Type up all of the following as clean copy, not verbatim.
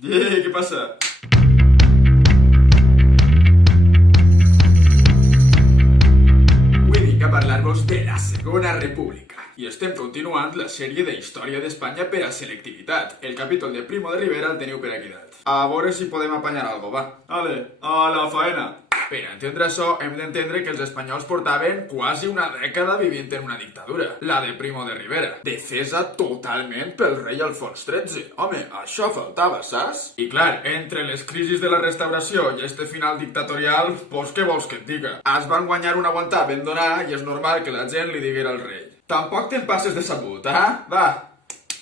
¿Qué pasa? Avui vinc a parlar-vos de la Segona República. I estem continuant la sèrie de Història d'Espanya per a selectivitat. El capítol de Primo de Rivera el teniu per aquí dalt. A veure si podem apanyar algo, va. Ale, a la faena. Per entendre això, hem d'entendre que els espanyols portaven quasi una dècada vivint en una dictadura, la de Primo de Rivera, defesa totalment pel rei Alfons XIII. Home, això faltava, saps? I clar, entre les crisis de la restauració i este final dictatorial, pues què vols que et diga? Es van guanyar un aguantar ben donar i és normal que la gent li diguera al rei. Tampoc te'n passes de sabut, Va,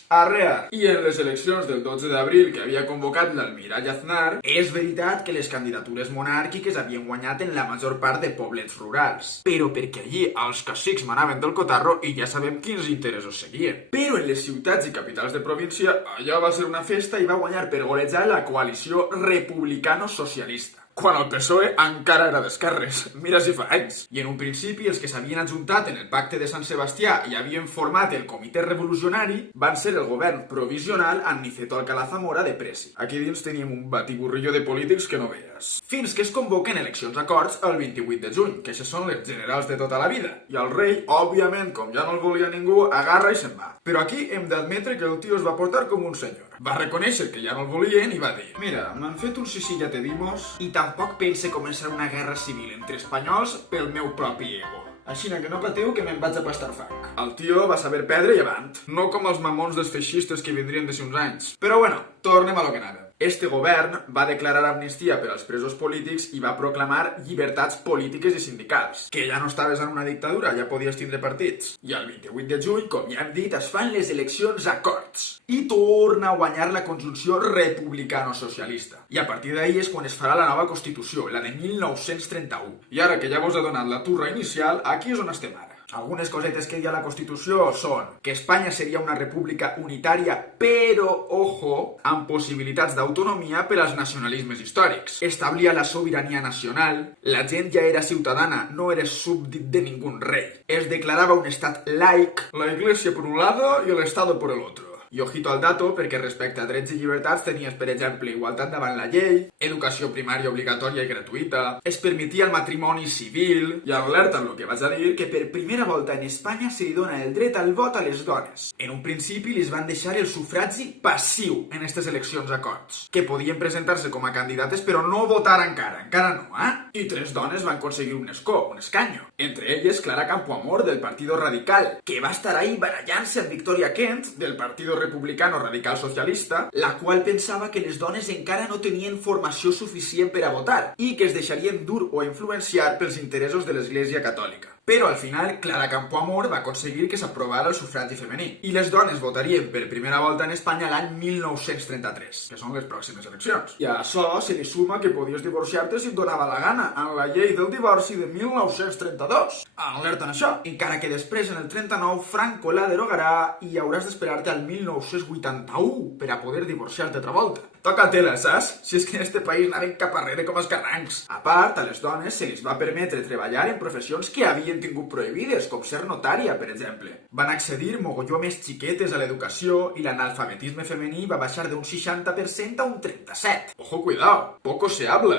arrea! I en les eleccions del 12 d'abril que havia convocat l'almirall Aznar, és veritat que les candidatures monàrquiques havien guanyat en la major part de poblets rurals. Però perquè allí els cacics manaven del cotarro i ja sabem quins interessos seguien. Però en les ciutats i capitals de província, allò va ser una festa i va guanyar per golejar la coalició republicano-socialista. Quan el PSOE encara era d'esquerres. Mira si fa anys. I en un principi els que s'havien ajuntat en el pacte de Sant Sebastià i havien format el Comitè Revolucionari van ser el govern provisional amb Niceto Alcalá Zamora de presi. Aquí dins teníem un batiburrillo de polítics que no veies. Fins que es convoquen eleccions a Corts el 28 de juny, que això són les generals de tota la vida. I el rei, òbviament, com ja no el volia ningú, agarra i se'n va. Però aquí hem d'admetre que el tio es va portar com un senyor. Va reconèixer que ja no el volien i va dir: mira, m'han fet un sí ja te dimos i tampoc pense començar una guerra civil entre espanyols pel meu propi ego. Així que no pateu que me'n vaig a pastar fang. El tio va saber perdre i avant, no com els mamons dels feixistes que vindrien de uns anys. Però bueno, tornem a lo que anàvem. Este govern va declarar amnistia per als presos polítics i va proclamar llibertats polítiques i sindicals. Que ja no estaves en una dictadura, ja podies tindre partits. I el 28 de juny, com ja hem dit, es fan les eleccions a Corts. I torna a guanyar la conjunció republicano-socialista. I a partir d'ahir és quan es farà la nova Constitució, la de 1931. I ara que ja vos he donat la turra inicial, aquí és on estem ara. Algunes cosetes que hi ha a la Constitució són que Espanya seria una república unitària, però, ojo, amb possibilitats d'autonomia per als nacionalismes històrics. Establia la sobirania nacional, la gent ja era ciutadana, no era súbdit de ningún rei. Es declarava un estat laic, la Iglesia por un lado y el Estado por el otro. I ojito al dato, perquè respecte a drets i llibertats tenies, per exemple, igualtat davant la llei, educació primària obligatòria i gratuïta, es permetia el matrimoni civil, i alerta en el que vaig a dir que per primera volta en Espanya se li dona el dret al vot a les dones. En un principi les van deixar el sufragi passiu en aquestes eleccions a Corts, que podien presentar-se com a candidates però no votar encara no, I 3 dones van aconseguir un escó, un escanyo. Entre elles, Clara Campoamor, del Partido Radical, que va estar ahí barallant-se amb Victoria Kent, del Partido Republicano Radical Socialista, la qual pensava que les dones encara no tenien formació suficient per a votar i que es deixarien dur o influenciar pels interessos de l'Església Catòlica. Però al final, Clara Campoamor va aconseguir que s'aprovara el sufragi femení i les dones votarien per primera volta en Espanya l'any 1933, que són les pròximes eleccions. I a això se li suma que podies divorciar-te si et donava la gana, en la llei del divorci de 1932. Alerta en això. Encara que després, en el 39, Franco la derogarà i hauràs d'esperar-te al 1981 per a poder divorciar-te altra volta. Toca tela, saps? Si és que en este país anaven cap arrere com els carrancs. A part, a les dones se les va permetre treballar en professions que havien tingut prohibides, com ser notària, per exemple. Van accedir mogolló més xiquetes a l'educació i l'analfabetisme femení va baixar d'un 60% a un 37%. Ojo, cuidao, poco se habla,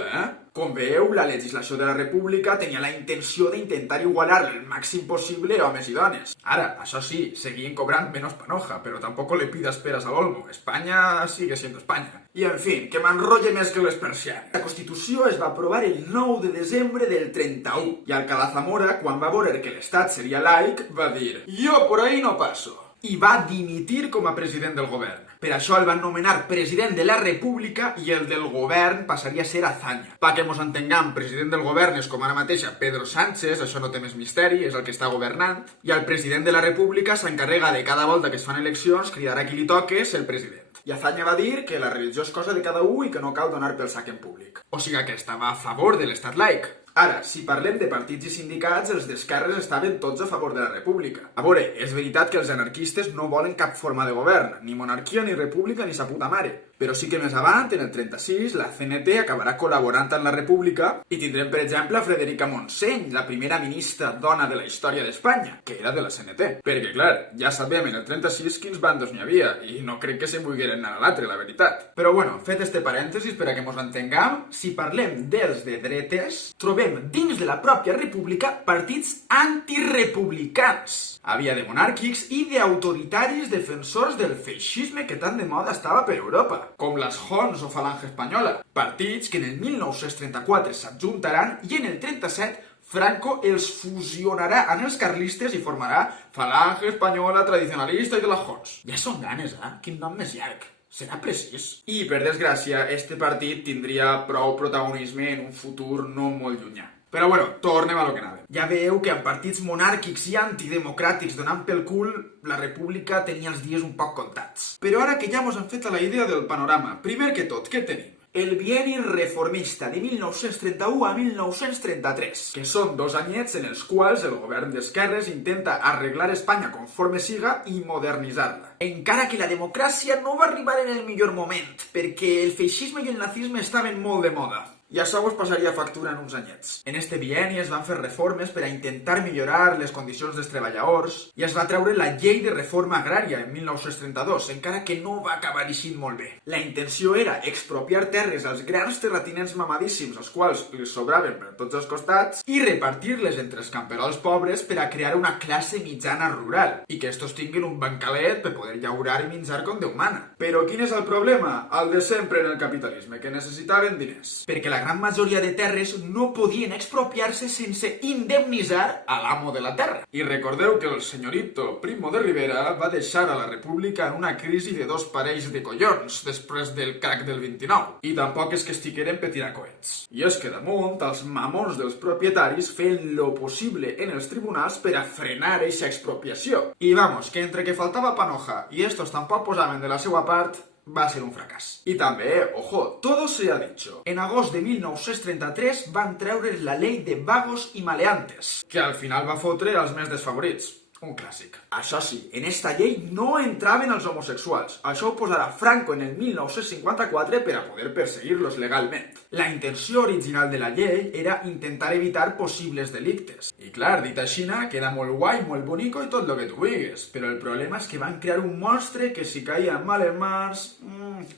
Com veieu, la legislació de la República tenia la intenció d'intentar igualar el màxim possible homes i dones. Ara, això sí, seguien cobrant menos panoja, però tampoc le pidas peras al olmo. Espanya sigue siendo Espanya. I en fi, que m'enrotlle més que les persianes. La Constitució es va aprovar el 9 de desembre del 31 i Alcalá Zamora, quan va veure que l'Estat seria laic, va dir: jo por ahí no paso. I va dimitir com a president del govern. Per això el van nomenar president de la República i el del govern passaria a ser Azaña. Pa que mos entenguem, president del govern és com ara mateixa Pedro Sánchez, això no té més misteri, és el que està governant, i el president de la República s'encarrega de cada volta que es fan eleccions cridar a qui li toque ser el president. I Azaña va dir que la religió és cosa de cada un i que no cal donar pel sac en públic. O sigui que estava a favor de l'estat laic. Ara, si parlem de partits i sindicats, els d'esquerres estaven tots a favor de la república. A veure, és veritat que els anarquistes no volen cap forma de govern, ni monarquia, ni república, ni sa puta mare. Però sí que més avant, en el 36, la CNT acabarà col·laborant amb la República i tindrem, per exemple, a Frederica Montseny, la primera ministra dona de la història d'Espanya, que era de la CNT. Perquè, clar, ja sabem en el 36 quins bandos n'hi havia i no crec que se'n volgueren anar a l'altre, la veritat. Però bueno, fet este parèntesis per a que mos entengam, si parlem dels de dretes, trobem dins de la pròpia república partits antirepublicans. Havia de monàrquics i d'autoritaris defensors del feixisme que tan de moda estava per Europa, com les Hons o Falange Espanyola, partits que en el 1934 s'adjuntaran i en el 37 Franco els fusionarà amb els carlistes i formarà Falange Espanyola Tradicionalista i de les Hons. Ja són ganes, Quin nom més llarg. Serà precís. I, per desgràcia, este partit tindria prou protagonisme en un futur no molt llunyà. Però bueno, tornem a lo que anàvem. Ja veieu que amb partits monàrquics i antidemocràtics donant pel cul, la república tenia els dies un poc comptats. Però ara que ja mos han fet la idea del panorama, primer que tot, què tenim? El bienni reformista de 1931 a 1933, que són 2 anyets en els quals el govern d'esquerres intenta arreglar Espanya conforme siga i modernitzar-la. Encara que la democràcia no va arribar en el millor moment, perquè el feixisme i el nazisme estaven molt de moda. I això us passaria factura en uns anyets. En este bienni es van fer reformes per a intentar millorar les condicions dels treballadors i es va treure la llei de reforma agrària en 1932, encara que no va acabar eixint molt bé. La intenció era expropiar terres als grans terratinents mamadíssims, els quals li sobraven per tots els costats, i repartir-les entre els camperols pobres per a crear una classe mitjana rural, i que estos tinguin un bancalet per poder llaurar i menjar com Déu mana. Però quin és el problema? El de sempre en el capitalisme, que necessitaven diners. Perquè la gran majoria de terres no podien expropiar-se sense indemnitzar a l'amo de la terra. I recordeu que el senyorito Primo de Rivera va deixar a la república en una crisi de 2 parells de collons després del crac del 29. I tampoc és que estigueren per tirar coets. I és que damunt, els mamons dels propietaris feien lo possible en els tribunals per a frenar eixa expropiació. I vamos, que entre que faltava panoja i estos tampoc posaven de la seva part, va ser un fracàs. I també, ojo, todo se ha dicho. En agost de 1933 van treure la llei de vagos i maleantes, que al final va fotre els més desfavorits. Un clàssic. Això sí, en esta llei no entraven els homosexuals. Això ho posarà Franco en el 1954 per a poder perseguir-los legalment. La intenció original de la llei era intentar evitar possibles delictes. I clar, dit així, queda molt guai, molt bonico i tot lo que tu vulguis. Però el problema és que van crear un monstre que si caia mal en mans...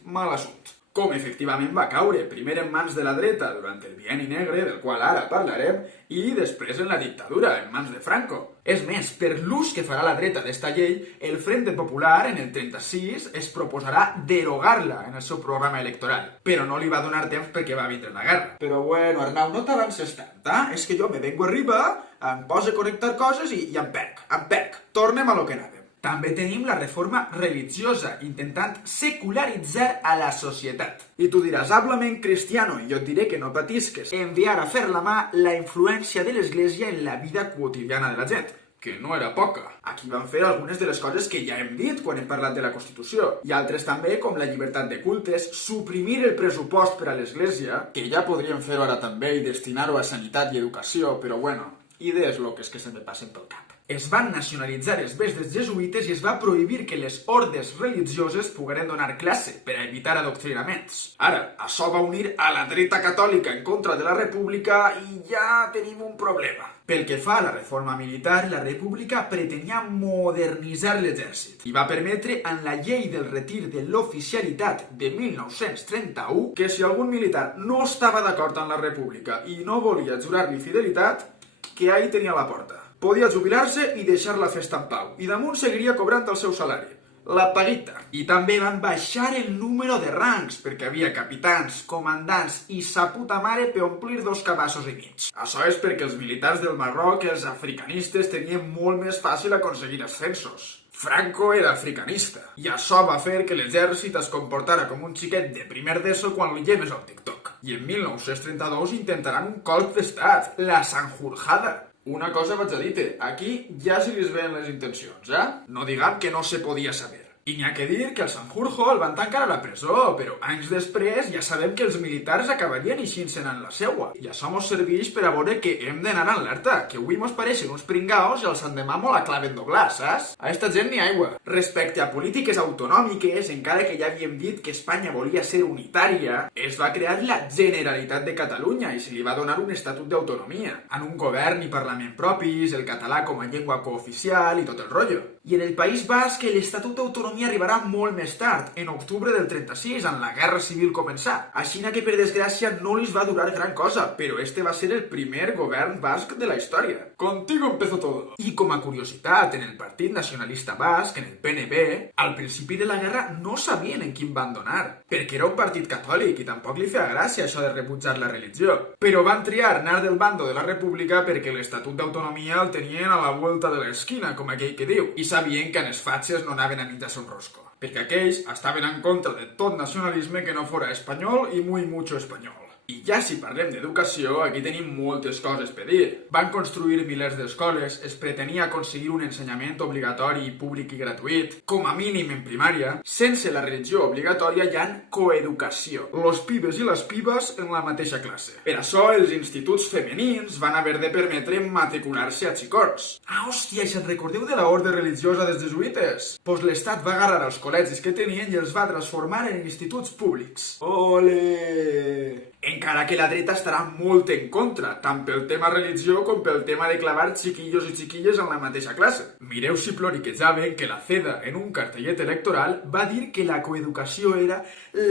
mal assunt. Com efectivament va caure, primer en mans de la dreta durant el bienni negre, del qual ara parlarem, i després en la dictadura, en mans de Franco. És més, per l'ús que farà la dreta d'esta llei, el Frente Popular, en el 36, es proposarà derogar-la en el seu programa electoral. Però no li va donar temps perquè va vindre la guerra. Però bueno, Arnau, no t'avances tant, És que jo me vengo arriba, em poso a connectar coses i em perc. Tornem a lo que anàvem. També tenim la reforma religiosa, intentant secularitzar a la societat. I tu diràs, háblame cristiano, i jo et diré que no patisques. Enviar a fer la mà la influència de l'Església en la vida quotidiana de la gent, que no era poca. Aquí van fer algunes de les coses que ja hem dit quan hem parlat de la Constitució, i altres també, com la llibertat de cultes, suprimir el pressupost per a l'Església, que ja podríem fer-ho ara també i destinar-ho a sanitat i educació, però bueno, idees loques que se me passen pel cap. Es van nacionalitzar els béns dels jesuïtes i es va prohibir que les ordes religioses pogueren donar classe per a evitar adoctrinaments. Ara, això va unir a la dreta catòlica en contra de la república i ja tenim un problema. Pel que fa a la reforma militar, la república pretenia modernitzar l'exèrcit i va permetre en la llei del retir de l'oficialitat de 1931 que si algun militar no estava d'acord amb la república i no volia jurar-li fidelitat, que ahí tenia la porta. Podia jubilar-se i deixar la festa en pau, i damunt seguiria cobrant el seu salari, la paguita. I també van baixar el número de rangs, perquè havia capitans, comandants i sa puta mare per omplir 2 cabassos i mig. Això és perquè els militars del Marroc i els africanistes tenien molt més fàcil aconseguir ascensos. Franco era africanista, i això va fer que l'exèrcit es comportara com un xiquet de primer d'ESO quan li lleves al TikTok. I en 1932 intentaran un colp d'estat, la Sanjurjada. Una cosa vaig a dir-te, aquí ja se li veien les intencions, No diguem que no se podia saber. I n'hi ha que dir que el Sanjurjo el van tancar a la presó, però anys després ja sabem que els militars acabarien eixint-se'n en la seua. I això mos serveix per a veure que hem d'anar en alerta, que avui mos pareixen uns pringaos i els endemà molt acaben doblar, saps? A esta gent ni aigua. Respecte a polítiques autonòmiques, encara que ja havíem dit que Espanya volia ser unitària, es va crear la Generalitat de Catalunya i se li va donar un estatut d'autonomia, en un govern i parlament propis, el català com a llengua cooficial i tot el rotllo. I en el País Basc l'Estatut d'Autonomia arribarà molt més tard, en octubre del 36, en la Guerra Civil començà. Així que per desgràcia no li va durar gran cosa, però este va ser el primer govern basc de la història. Contigo empezó todo. I com a curiositat, en el Partit Nacionalista Basc, en el PNB, al principi de la guerra no sabien en quin van donar, perquè era un partit catòlic i tampoc li feia gràcia això de rebutjar la religió. Però van triar anar del bando de la República perquè l'Estatut d'Autonomia el tenien a la volta de l'esquina, com aquell que diu, i sabien que en els fatxes no anaven a nit a son rosco, perquè aquells estaven en contra de tot nacionalisme que no fora espanyol i muy mucho espanyol. I ja si parlem d'educació, aquí tenim moltes coses per dir. Van construir milers d'escoles, es pretenia aconseguir un ensenyament obligatori, públic i gratuït, com a mínim en primària. Sense la religió obligatòria hi ha coeducació. Los pibes i les pibes en la mateixa classe. Per això els instituts femenins van haver de permetre matricular-se a xicots. Ah, hòstia, i se'n recordeu de l'orde religiosa dels jesuïtes? Pues l'Estat va agarrar els col·legis que tenien i els va transformar en instituts públics. Ole! Encara que la dreta estarà molt en contra, tant pel tema religió com pel tema de clavar xiquillos i xiquilles en la mateixa classe. Mireu si ploriquejaven que la CEDA, en un cartellet electoral, va dir que la coeducació era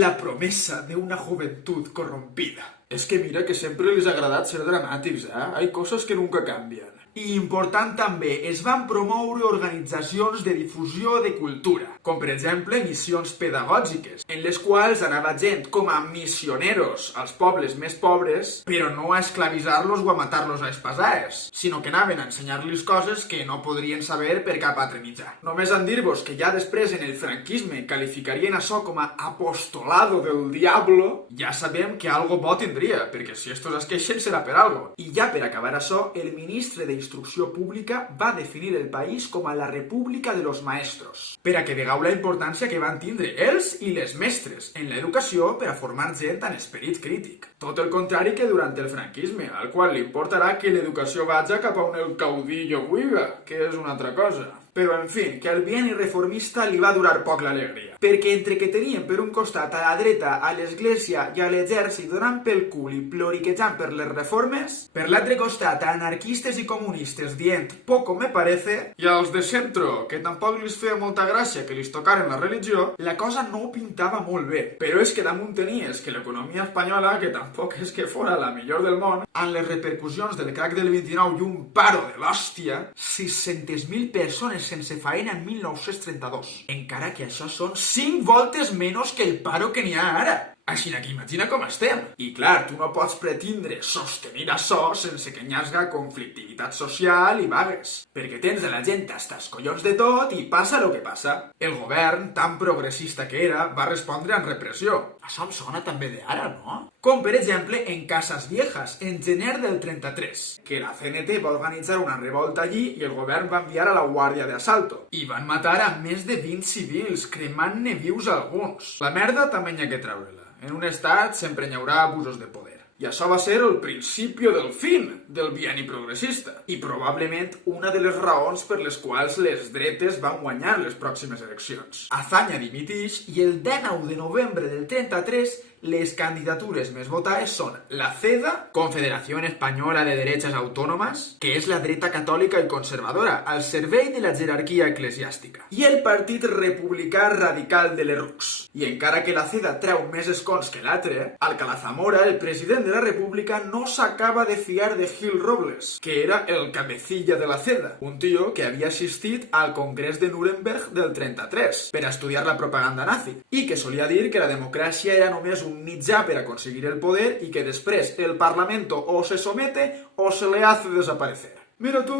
la promesa d'una joventut corrompida. És que mira que sempre les ha agradat ser dramàtics, eh? Hay coses que nunca canvien. I important també, es van promoure organitzacions de difusió de cultura, com per exemple missions pedagògiques, en les quals anava gent com a missioneros als pobles més pobres, però no a esclavitzar-los o a matar-los a espasaes, sinó que anaven a ensenyar-los coses que no podrien saber per cap altre mitjà. Només en dir-vos que ja després en el franquisme qualificarien això com a apostolado del diablo, ja sabem que algo bo tindria, perquè si estos es queixen serà per algo. I ja per acabar això, el ministre d'Instrucció Pública va definir el país com a la República de los Maestros, per a que vegeu la importància que van tindre ells i les mestres en l'educació per a formar gent amb esperit crític. Tot el contrari que durant el franquisme, al qual li importarà que l'educació vaja cap a on el caudillo huiga, que és una altra cosa. Però, en fi, que al bienni reformista li va durar poc l'alegria. Perquè entre que tenien per un costat a la dreta, a l'església i a l'exèrcit donant pel cul i ploriquejant per les reformes, per l'altre costat a anarquistes i comunistes dient «poco me parece», i als de centro, que tampoc li feia molta gràcia que li tocaren la religió, la cosa no pintava molt bé. Però és que damunt tenies que l'economia espanyola, que tampoc és que fora la millor del món, amb les repercussions del crac del 29 i un paro de l'hòstia, 600.000 persones sense feina en 1932. Encara que això són 5 voltes menys que el paro que n'hi ha ara. Així que imagina com estem. I clar, tu no pots pretendre sostenir això sense que hi hagi conflictivitat social i vagues. Perquè tens a la gent hasta els collons de tot i passa el que passa. El govern, tan progressista que era, va respondre amb repressió. Això em sona també d'ara, no? Com per exemple en Casas Viejas, en gener del 33, que la CNT va organitzar una revolta allí i el govern va enviar a la Guàrdia d'Assalto. I van matar a més de 20 civils, cremant-ne vius alguns. La merda també n'hi ha que treure-la. En un estat sempre hi haurà abusos de poder. I això va ser el principi del fin del bienni progressista. I probablement una de les raons per les quals les dretes van guanyar les pròximes eleccions. Azaña dimitix i el 19 de novembre del 33 les candidatures més votades són la CEDA, Confederació Espanyola de Derechas Autónomas, que és la dreta catòlica i conservadora, al servei de la jerarquia eclesiàstica, i el Partit Republicà Radical de l'Errux. I encara que la CEDA treu més escons que l'altre, Alcalá Zamora, el president de la República, no s'acaba de fiar de Gil Robles, que era el cabecilla de la CEDA, un tio que havia assistit al Congrés de Nuremberg del 33 per a estudiar la propaganda nazi, i que solia dir que la democràcia era només un mitjà per aconseguir el poder i que després el Parlamento o se somete o se le hace desaparecer. Mira tu,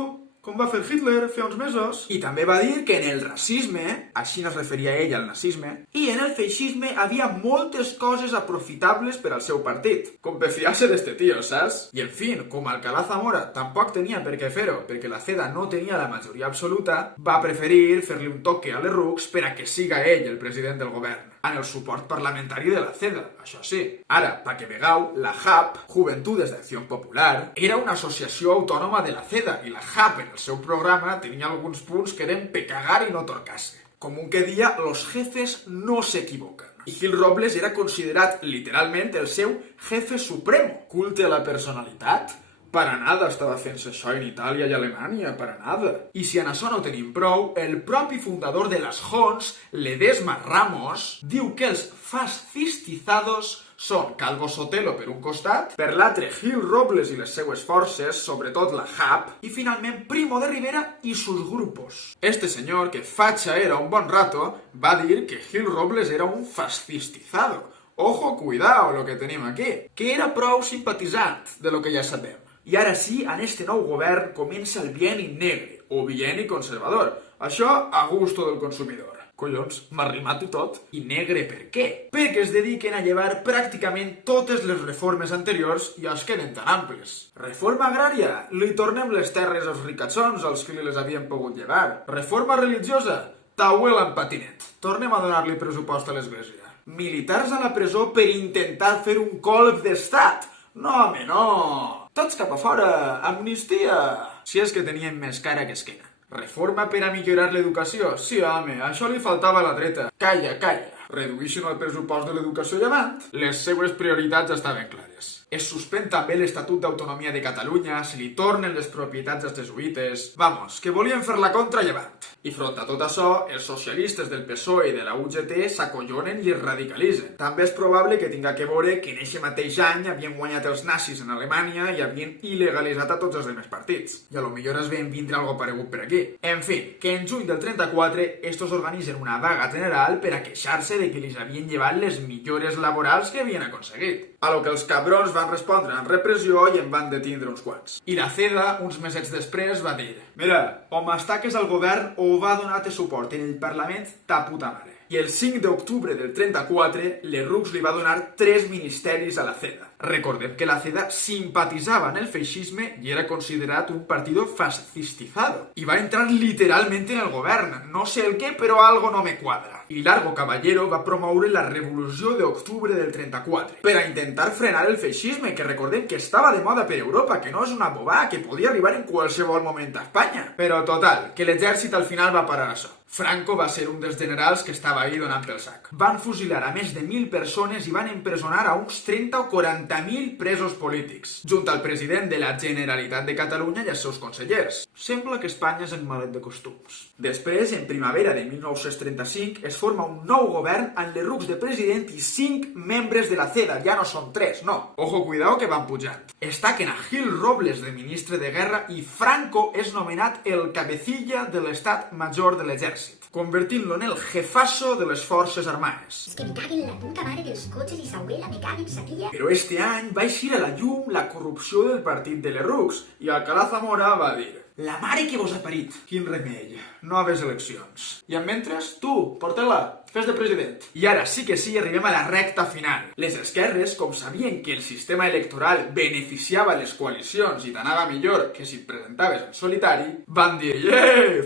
com va fer Hitler fa uns mesos. I també va dir que en el racisme, així no es referia ell al nazisme, i en el feixisme havia moltes coses aprofitables per al seu partit. Com per fiar-se d'este tio, saps? I en fi, com Alcalá Zamora tampoc tenia per què fer-ho, perquè la CEDA no tenia la majoria absoluta, va preferir fer-li un toque a l'Errux per a que siga ell el president del govern, amb el suport parlamentari de la CEDA, això sí. Ara, pa que vegau, la JAP, Juventudes d'Acció Popular, era una associació autònoma de la CEDA, i la JAP en el seu programa tenia alguns punts que eren pe cagar i no torcar-se. Com un que dia, los jefes no s'equivoquen. I Gil Robles era considerat literalment el seu jefe supremo. Culte a la personalitat? Para nada estava fent-se això en Itàlia i Alemanya, para nada. I si en això no tenim prou, el propi fundador de les Jons, Ledesma Ramos, diu que els fascistizados són Calvo Sotelo per un costat, per l'altre Gil Robles i les seues forces, sobretot la JAP, i finalment Primo de Rivera i sus grupos. Este senyor, que fatxa era un bon rato, va dir que Gil Robles era un fascistizado. Ojo, cuidao, lo que tenim aquí. Que era prou simpatitzant, de lo que ja sabem. I ara sí, en este nou govern comença el bienni negre, o bienni conservador. Això a gusto del consumidor. Collons, m'ha rimat i tot. I negre per què? Perquè es dediquen a llevar pràcticament totes les reformes anteriors i es queden tan amples. Reforma agrària? Li tornem les terres als ricatzons, als que li les havien pogut llevar. Reforma religiosa? Tauel en patinet. Tornem a donar-li pressupost a l'església. Militars a la presó per intentar fer un colp d'estat? No, home, no! Tots cap a fora! Amnistia! Si és que tenien més cara que esquena. Reforma per a millorar l'educació? Sí, home, això li faltava a la dreta. Calla, calla. Reduïxen el pressupost de l'educació llevant? Les seues prioritats estaven clares. Es suspèn també l'Estatut d'Autonomia de Catalunya, se li tornen les propietats als jesuïtes... Vamos, que volien fer la contra llevant. I front a tot això, els socialistes del PSOE i de la UGT s'acollonen i es radicalitzen. També és probable que tinga que veure que en eixe mateix any havien guanyat els nazis en Alemanya i havien il·legalitzat a tots els demés partits. I a lo millor es veien vindre algo paregut per aquí. En fi, que en juny del 34 estos organitzen una vaga general per a queixar-se de que li havien llevat les millores laborals que havien aconseguit. A lo que els cabrons van respondre amb repressió i en van detindre uns quants. I la CEDA, uns mesets després, va dir: mira, o m'estaques al govern o va donar-te suport en el Parlament ta puta mare. I el 5 d'octubre del 34, l'Errux li va donar 3 ministeris a la CEDA. Recordem que la CEDA simpatitzava en el feixisme i era considerat un partido fascistizado. I va entrar literalment en el govern. No sé el què, però algo no me cuadra. I Largo Caballero va promoure la Revolució d'Octubre del 34 per a intentar frenar el feixisme, que recordem que estava de moda per Europa, que no és una bobà, que podia arribar en qualsevol moment a Espanya. Però total, que l'exèrcit al final va parar això. Franco va ser un dels generals que estava ahí donant pel sac. Van fusilar a més de 1.000 persones i van empresonar a uns 30 o 40.000 presos polítics, junt al president de la Generalitat de Catalunya i els seus consellers. Sembla que Espanya és en malet de costums. Després, en primavera de 1935, es forma un nou govern amb l'Errux de president i 5 membres de la CEDA. Ja no són 3, no. Ojo, cuidao que van pujant. Estaquen a Gil Robles de ministre de Guerra i Franco és nomenat el cabecilla de l'Estat Major de l'Exèrcit, convertint-lo en el jefazo de les Forces Armades. És que me caguen la puta mare dels cotxes i sa abuela, me caguen sa tia. Però este any va eixir a la llum la corrupció del partit de l'Errux i Alcalá Zamora va dir: la mare que vos ha parit. Quin remei. Noves eleccions. I en mentres, tu, Portela, fes de president. I ara sí que sí, arribem a la recta final. Les esquerres, com sabien que el sistema electoral beneficiava les coalicions i t'anava millor que si et presentaves en solitari, van dir: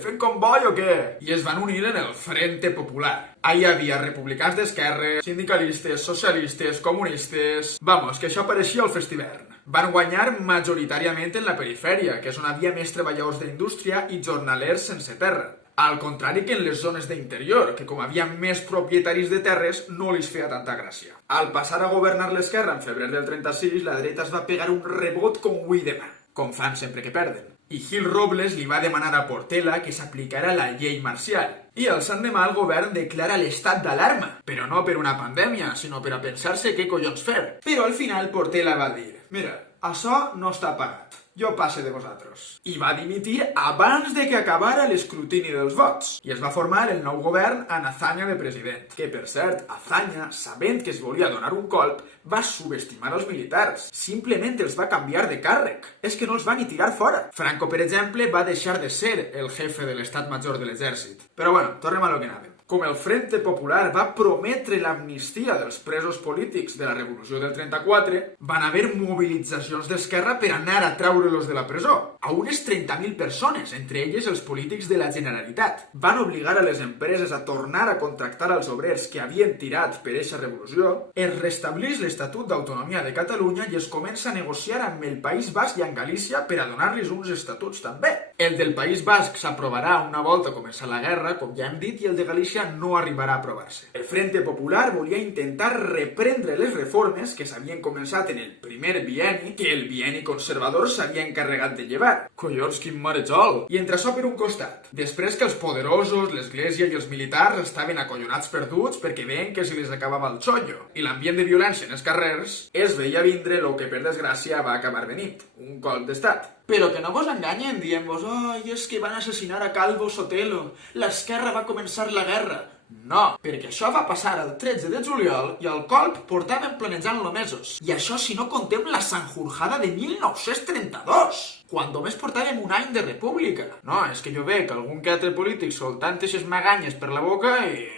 fem comboi o què? I es van unir en el Frente Popular. Ahí hi havia republicans d'esquerres, sindicalistes, socialistes, comunistes... Vamos, que això pareixia el festivern. Van guanyar majoritàriament en la perifèria, que és on havia més treballadors d'indústria i jornalers sense terra. Al contrari que en les zones d'interior, que com havia més propietaris de terres, no li feia tanta gràcia. Al passar a governar l'esquerra en febrer del 36, la dreta es va pegar un rebot com avui demà, com fan sempre que perden. I Gil Robles li va demanar a Portela que s'aplicara la llei marcial. I el l'endemà el govern declara l'estat d'alarma, però no per una pandèmia, sinó per a pensar-se què collons fer. Però al final Portela va dir: mira, això no està pagat. jo passe de vosaltres. I va dimitir abans de que acabara l'escrutini dels vots. I es va formar el nou govern amb Azaña de president. Que, per cert, Azaña, sabent que es volia donar un colp, va subestimar els militars. Simplement els va canviar de càrrec. És que no els va ni tirar fora. Franco, per exemple, va deixar de ser el jefe de l'estat major de l'exèrcit. Però bueno, tornem a lo que anàvem. Com el Frente Popular va prometre l'amnistia dels presos polítics de la Revolució del 34, van haver mobilitzacions d'Esquerra per anar a treure-los de la presó. A unes 30.000 persones, entre elles els polítics de la Generalitat. Van obligar a les empreses a tornar a contractar als obrers que havien tirat per eixa revolució, es restableix l'Estatut d'Autonomia de Catalunya i es comença a negociar amb el País Basc i amb Galícia per a donar-los uns estatuts també. El del País Basc s'aprovarà una volta començar la guerra, com ja hem dit, i el de Galícia no arribarà a aprovar-se. El Frente Popular volia intentar reprendre les reformes que s'havien començat en el primer bienni, que el bienni conservador s'havia encarregat de llevar. Collons, quin marejol! I entre això per un costat. Després que els poderosos, l'església i els militars estaven acollonats perduts perquè veien que se les acabava el xollo. I l'ambient de violència en els carrers es veia vindre lo que per desgràcia va acabar venint, un colp d'estat. Però que no vos enganyen dient-vos «Ai, és que van assassinar a Calvo Sotelo, l'esquerra va començar la guerra». No, perquè això va passar el 13 de juliol i el colp portaven planejant-lo mesos. I això si no contem la Sanjurjada de 1932, quan només portàvem un any de república. No, és que jo veig algun que altre polític soltant eixes maganyes per la boca i...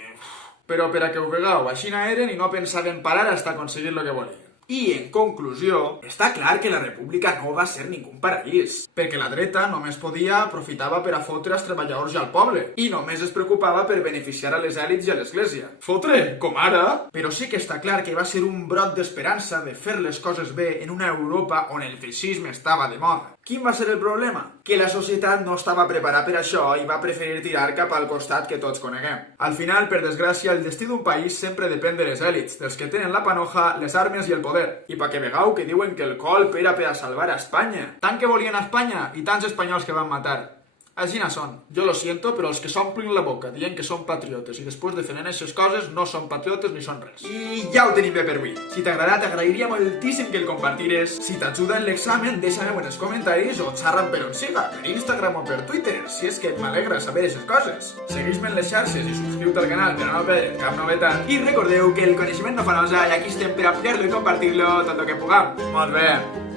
Però per a que ho vegeu, així eren i no pensaven parar hasta aconseguir lo que volien. I, en conclusió, està clar que la república no va ser ningú paraís, perquè la dreta només aprofitava per a fotre als treballadors i al poble, i només es preocupava per beneficiar a les èlits i a l'església. Fotre, com ara? Però sí que està clar que va ser un brot d'esperança de fer les coses bé en una Europa on el feixisme estava de moda. Quin va ser el problema? Que la societat no estava preparada per això i va preferir tirar cap al costat que tots coneguem. Al final, per desgràcia, el destí d'un país sempre depèn de les èlits, dels que tenen la panoja, les armes i el poder. I pa que vegeu que diuen que el colp era per a salvar a Espanya. Tant que volien a Espanya i tants espanyols que van matar. Així no són. Jo lo siento, però els que s'omplin la boca dient que són patriotes i després defenen aquestes coses no són patriotes ni són res. I ja ho tenim bé per avui. Si t'ha agradat, t'agrairia moltíssim que el compartires. Si t'ajuda en l'examen, deixa'm en els comentaris o xerra'm per on siga, per Instagram o per Twitter, si és que m'alegra saber aquestes coses. Segueix-me en les xarxes i subscriu-te al canal per a no perdre cap novetat. I recordeu que el coneixement no fa nosa i aquí estem per ampliar-lo i compartir-lo tot el que puguem. Molt bé.